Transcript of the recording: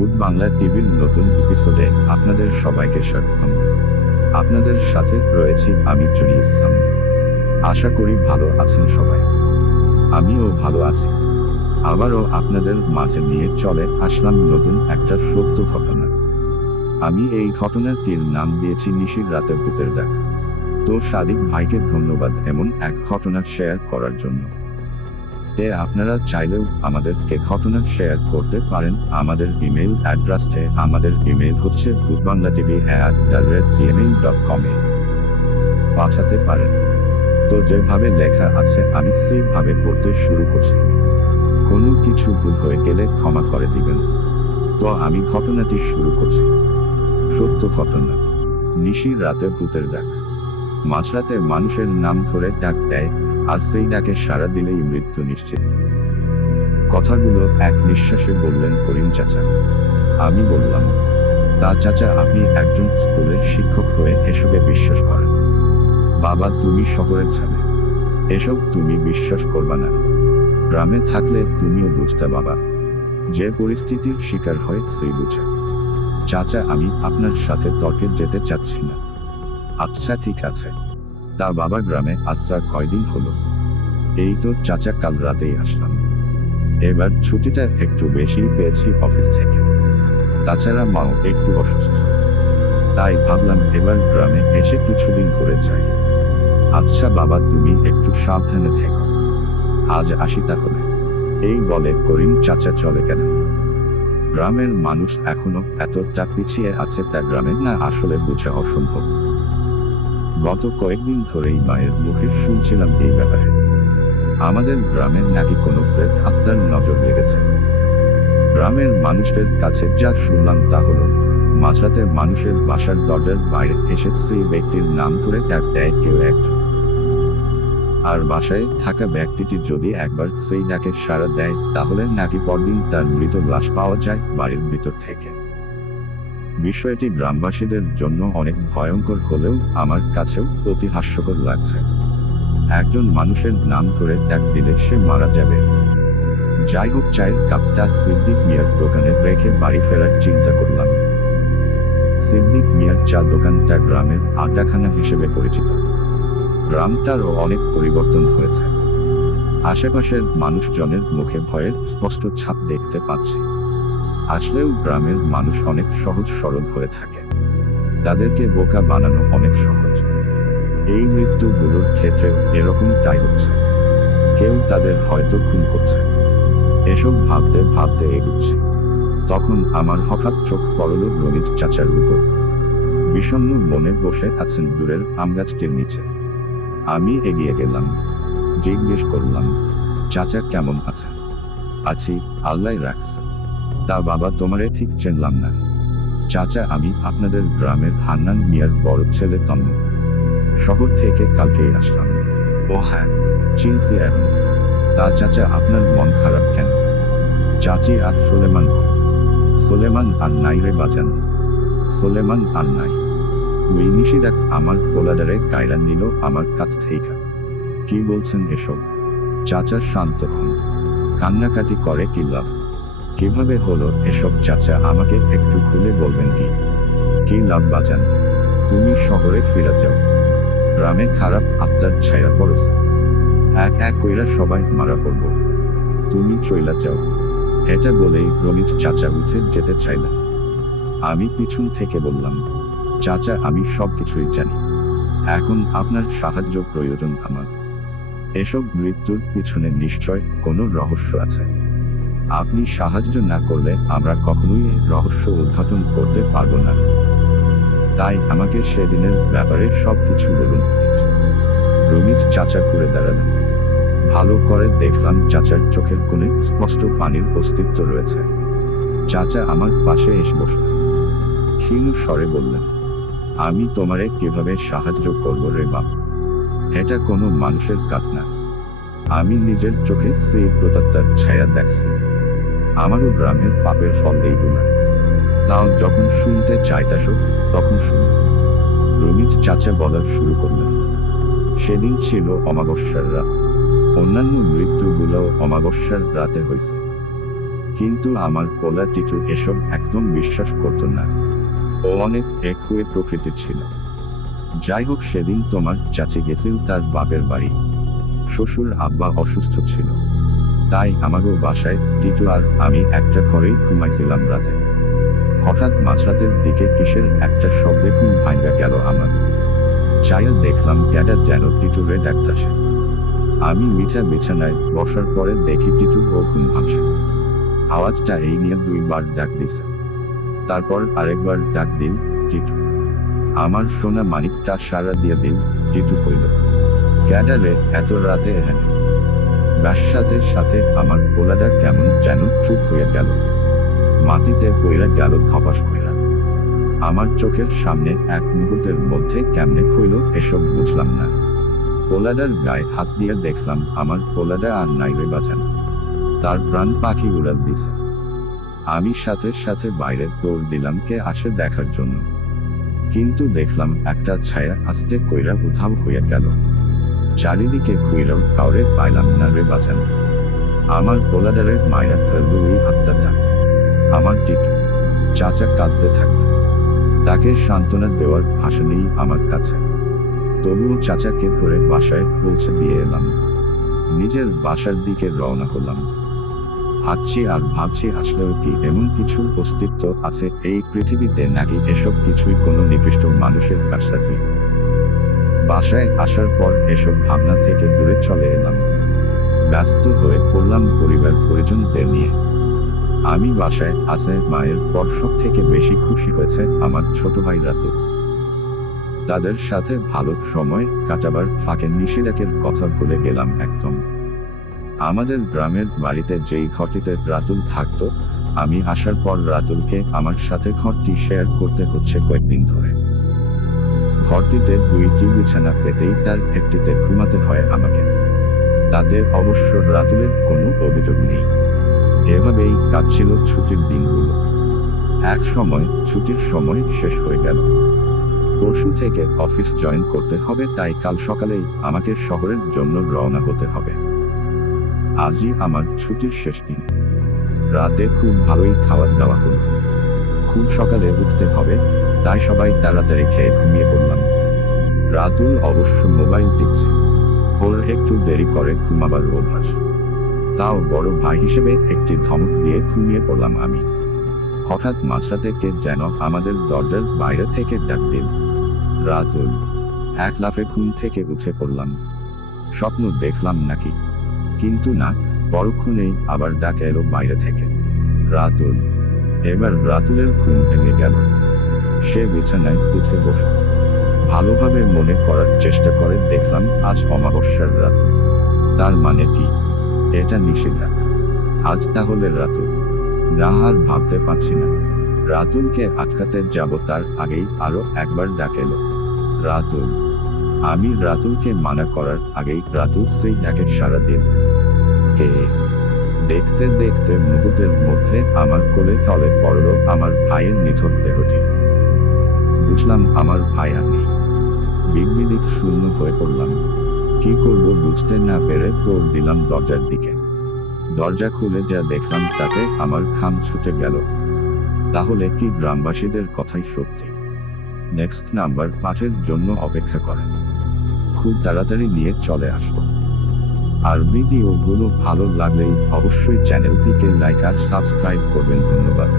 Good Bangla টিভির নতুন এপিসোডে আপনাদের সবাইকে স্বাগতম। আপনাদের সাথে রয়েছি আমি জনি ইসলাম। আশা করি ভালো আছেন সবাই। আমিও ভালো আছি। আবারও আপনাদের মাঝে নিয়ে চলে আসলাম নতুন একটা সত্য ঘটনা। আমি এই ঘটনাটির নাম দিয়েছি নিশির রাতে ভূতের ডাক। তো সাদিক ভাইকে ধন্যবাদ এমন এক ঘটনা শেয়ার করার জন্য। আপনারা চাইলেও আমাদেরকে ঘটনা শেয়ার করতে পারেন আমাদের ইমেল অ্যাড্রেসে। আমাদের ইমেল হচ্ছে bhutbanglatv@gmail.com এ পাঠাতে পারেন। তো যেভাবে লেখা আছে আমি সেইভাবে পড়তে শুরু করছি। কোনো কিছু ভুল হয়ে গেলে ক্ষমা করে দিবেন। তো আমি ঘটনাটি শুরু করছি। সত্য ঘটনা। নিশির রাতে ভূতের ডাক। মাঝরাতে মানুষের নাম ধরে ডাক দেয়, আর সেই ডাকে সাড়া দিলেই মৃত্যু নিশ্চিত। কথাগুলো এক নিঃশ্বাসে বললেন করিম চাচা। আমি বললাম, তা চাচা আপনি একজন স্কুলের শিক্ষক হয়ে এসবে বিশ্বাস করেন? বাবা তুমি শহরের ছেলে, এসব তুমি বিশ্বাস করবা না। গ্রামে থাকলে তুমিও বুঝতে বাবা। যে পরিস্থিতির শিকার হয় সেই বুঝে। চাচা আমি আপনার সাথে তর্কে যেতে চাচ্ছি না। আচ্ছা ঠিক আছে। তা বাবা গ্রামে আসা কয়দিন হলো? এই তো চাচা কাল রাতেই আসলাম। এবার ছুটিটা একটু বেশি পেয়েছি অফিস থেকে। তাছাড়া মাও একটু অসুস্থ, তাই ভাবলাম এবার গ্রামে এসে কিছুদিন ঘুরে যাই। আচ্ছা বাবা তুমি একটু সাবধানে থেকো। আজ আসি তাহলে। এই বলে করিম চাচা চলে গেলেন। গ্রামের মানুষ এখনো এতটা পিছিয়ে আছে তা গ্রামে না আসলে বোঝা অসম্ভব। গত কয়েকদিন ধরেই মায়ের মুখে শুনছিলাম এই ব্যাপারে। আমাদের গ্রামে নাকি কোনো প্রেত আত্মার নজর লেগেছে। গ্রামের মানুষের কাছে যা শুনলাম তা হলো, মাঝরাতে মানুষের বাসার দরজার বাইরে এসে সেই ব্যক্তির নাম ধরে ডাক দেয় কেউ একজন। আর বাসায় থাকা ব্যক্তিটি যদি একবার সেই ডাকে সাড়া দেয় তাহলে নাকি পরদিন তার মৃত লাশ পাওয়া যায় বাড়ির ভিতর থেকে। বিষয়টি গ্রামবাসীদের জন্য অনেক ভয়ঙ্কর হলেও আমার কাছেও অতি হাস্যকর লাগছে। একজন মানুষের নাম ধরে ডাক দিলে সে মারা যাবে। যাই হোক চায়ের কাপটা সিদ্দিক মিয়ার দোকানে রেখে বাড়ি ফেরার চিন্তা করলাম। সিদ্দিক মিয়ার চা দোকানটা গ্রামের আড্ডাখানা হিসেবে পরিচিত। গ্রামটারও অনেক পরিবর্তন হয়েছে। আশেপাশের মানুষজনের মুখে ভয়ের স্পষ্ট ছাপ দেখতে পাচ্ছি। আসলেও গ্রামের মানুষ অনেক সহজ সরল হয়ে থাকে। তাদেরকে বোকা বানানো অনেক সহজ। এই মৃত্যুগুলোর ক্ষেত্রে এরকমটাই হচ্ছে। কেউ তাদের হয়তো খুন করছে। এসব ভাবতে ভাবতে এগুচ্ছি, তখন আমার হঠাৎ চোখ পড়ল রমিজ চাচার উপর। বিষণ্ণ মনে বসে আছেন দূরের আমগাছটির নিচে। আমি এগিয়ে গেলাম, জিজ্ঞেস করলাম, চাচা কেমন আছেন? আছি, আল্লাহ রাখছে। তা বাবা তোমারে ঠিক চিনলাম না। চাচা আমি আপনাদের গ্রামের হান্নান মিয়ার বড় ছেলে তন্ন। শহর থেকে কালকেই আসলাম। ও হ্যাঁ, চিনছি এখন। তা চাচা আপনার মন খারাপ কেন? চাচি আর সোলেমান কই? সোলেমান আর নাই রে বাজান। সোলেমান আর নাই। ওই নিশিরাত আমার পোলাডারে কায়রা নিল আমার কাছ থেকে। কি বলছেন এসব? চাচা শান্ত হন। কান্নাকাটি করে কি লাভ? কিভাবে হলো এসব চাচা আমাকে একটু খুলে বলবেন কি? কি লাভ বাজান? তুমি শহরে ফিরে যাও। গ্রামে খারাপ আত্মার ছায়া পড়েছে। এক এক কইরা সবাই মারা পড়ব। তুমি চইলা যাও। এটা বলেই রমিজ চাচা উঠে যেতে চাইলেন। আমি পিছন থেকে বললাম, চাচা আমি সব কিছুই জানি। এখন আপনার সাহায্য প্রয়োজন আমার। এসব মৃত্যুর পিছনে নিশ্চয় কোনো রহস্য আছে। আপনি সাহায্য না করলে আমরা কখনোই এই রহস্য উদ্ঘাটন করতে পারবো না। তাই আমাকে সেদিনের ব্যাপারে সব কিছু বলুন প্লিজ। রমিজ চাচা ঘুরে দাঁড়ালেন। ভালো করে দেখলাম চাচার চোখের কোণে স্পষ্ট পানির অস্তিত্ব রয়েছে। চাচা আমার পাশে এসে বসলেন। ক্ষীণ স্বরে বললেন, আমি তোমারে কিভাবে সাহায্য করব রে বাপ? এটা কোনো মানুষের কাজ না। আমি নিজের চোখে সেই প্রতাত্মার ছায়া দেখছি। আমারও গ্রামের পাপের ফল এইগুলা। তাও যখন শুনতে চাইতাস তখন শুনি। রমিজ চাচা বলার শুরু করলেন, সেদিন ছিল অমাবস্যার রাত। অন্যান্য মৃত্যুগুলোও অমাবস্যার রাতে হয়েছে, কিন্তু আমার পোলা টিটু এসব একদম বিশ্বাস করতো না। ও অনেক একগুঁয়ে প্রকৃতির ছিল। যাই হোক, সেদিন তোমার চাচি গেছিল তার বাপের বাড়ি। শ্বশুর আব্বা অসুস্থ ছিল, তাই আমাগো বাসায় টিটু আর আমি একটা ঘরেই ঘুমাইছিলাম। রাতে হঠাৎ মাঝরাতের দিকে কিসের একটা শব্দে ঘুম ভাঙ্গা গেল আমার। চাইয়া দেখলাম ক্যাডা যেন টিটুরে ডাকতাছে। আমি মিঠা বিছানায় বসার পরে দেখি টিটু ও ঘুম ভাঙছে। আওয়াজটা এই নিয়ে 2 বার ডাক দিছে। তারপর আরেকবার ডাক দিল, টিটু। আমার সোনা মানিকটা সারা দিয়ে দিল। টিটু কইল, ক্যাডারে এত রাতে এখানে? ব্যাস সাথে সাথে আমার পোলাটা কেমন যেন চুপ হয়ে গেল, মাটিতে পইরা গেল খপাস কইরা। আমার চোখের সামনে এক মুহূর্তের মধ্যে কেমনে হইল এসব বুঝলাম না। পোলাডার গায়ে হাত দিয়ে দেখলাম আমার পোলাডা আর নাইরে বাঁচানো, তার প্রাণ পাখি উড়াল দিছে। আমি সাথে সাথে বাইরে দৌড় দিলাম কে আসে দেখার জন্য, কিন্তু দেখলাম একটা ছায়া আস্তে কইরা উধাও হইয়া গেল। চারিদিকে ঘুইরাও কাউরে পাইলাম না রে বাঁচানো। আমার পোলাডারে মাইরা ফেলল ওই আত্মাটা। আমার টিটু চাচা কাঁদতে থাকলো। তাকে সান্ত্বনা দেওয়ার ভাষা নেই আমার কাছে। তবুও চাচাকে ধরে বাসায় পৌঁছে দিয়ে এলাম। নিজের বাসার দিকে রওনা হলাম। হাঁটছি আর ভাবছি, আসলেও কি এমন কিছুর অস্তিত্ব আছে এই পৃথিবীতে, নাকি এসব কিছুই কোনো নিকৃষ্ট মানুষের কাছাকাছি? বাসায় আসার পর এসব ভাবনা থেকে দূরে চলে এলাম। ব্যস্ত হয়ে পড়লাম পরিবার পরিজনদের নিয়ে। আমি বাসায় আসে মায়ের পর সব থেকে বেশি খুশি হয়েছে আমার ছোট ভাই রাতুল। তাদের সাথে ভালো সময় কাটাবার ফাঁকে নিষেধাজ্ঞার কথা ভুলে গেলাম একদম। আমাদের গ্রামের বাড়িতে যেই ঘরটিতে রাতুল থাকতো, আমি আসার পর রাতুলকে আমার সাথে ঘরটি শেয়ার করতে হচ্ছে কয়েকদিন ধরে। ঘরটিতে 2টি বিছানা পেতেই তার একটিতে ঘুমাতে হয় আমাকে। তাতে অবশ্য রাতুলের কোনো অভিযোগ নেই। এভাবেই কাটছিল ছুটির দিনগুলো। এক সময় ছুটির সময় শেষ হয়ে গেল। পরশু থেকে অফিস জয়েন করতে হবে, তাই কাল সকালেই আমাকে শহরের জন্য রওনা হতে হবে। আজই আমার ছুটির শেষ দিন। রাতে খুব ভালোই খাওয়া দাওয়া হলো। খুব সকালে উঠতে হবে, তাই সবাই তাড়াতাড়ি খেয়ে ঘুমিয়ে পড়লাম। রাতুল অবশ্য মোবাইল দেখছে। ওর একটু দেরি করে ঘুমাবার অভ্যাস। তাও বড় ভাই হিসেবে একটি ধমক দিয়ে ঘুমিয়ে পড়লাম আমি। হঠাৎ মাঝরাতে কে যেন আমাদের দরজার বাইরে থেকে ডাক দিল, রাতুল। এক লাফে ঘুম থেকে উঠে পড়লাম। স্বপ্ন দেখলাম নাকি? কিন্তু না, পরক্ষণেই আবার ডাক এলো বাইরে থেকে, রাতুল। এবার রাতুলের ঘুম ভেঙে গেল। সে বিছানায় উঠে বসল। ভালোভাবে মনে করার চেষ্টা করে দেখলাম আজ অমাবস্যার রাত। তার মানে কি? এটা নিষেধাজ্ঞা। আজ তাহলে রাতুল? না, আর ভাবতে পারছি না। রাতুলকে আটকাতে যাব তার আগেই আরো একবার ডাক এলো, রাতুল। আমি রাতুলকে মানা করার আগেই রাতুল সেই ডাকে সাড়া দিল। কে? দেখতে দেখতে মুহূর্তের মধ্যে আমার কোলে তলে পড়ল আমার ভাইয়ের নিথর দেহটি। বুঝলাম আমার ভাই আর নেই। বিগবিদিক শূন্য হয়ে পড়লাম। কি করব বুঝতে না পেরে দৌড় দিলাম দরজার দিকে। দরজা খুলে যা দেখলাম তাতে আমার ঘাম ছুটে গেল। তাহলে কি গ্রামবাসীদের কথাই সত্যি? নেক্সট নাম্বার পাঠের জন্য অপেক্ষা করেন। খুব তাড়াতাড়ি নিয়ে চলে আসবো। আর ভিডিওগুলো ভালো লাগলেই অবশ্যই চ্যানেলটিকে লাইক আর সাবস্ক্রাইব করবেন। ধন্যবাদ।